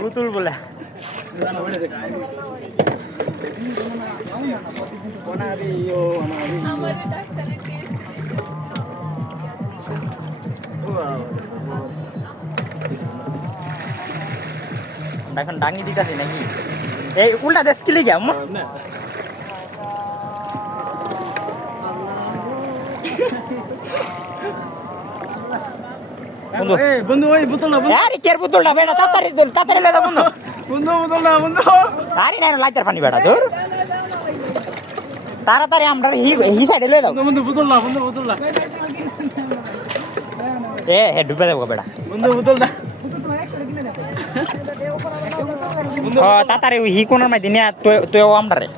বুতুল বলে এখন ডাঙি দিতেছে নাকি এই উল্টা দেশ কিলে গিয়া বন্ধু ওই বোতল আরে কের বোতলটা বেটা তাড়াতাড়ি লয়ে যা বন্ধু বন্ধু বোতল না বন্ধু আরে না লাইটার পানি বেটা তোর তাড়াতাড়ি আমরা হি সাইডে লয়ে যাও বন্ধু বোতল না বন্ধু বোতল না হে ডুবে যাবো বেটা বন্ধু বোতল না তাড়াতাড়ি হি কোনার মাঝে নিয়ে তুইও আমরা রে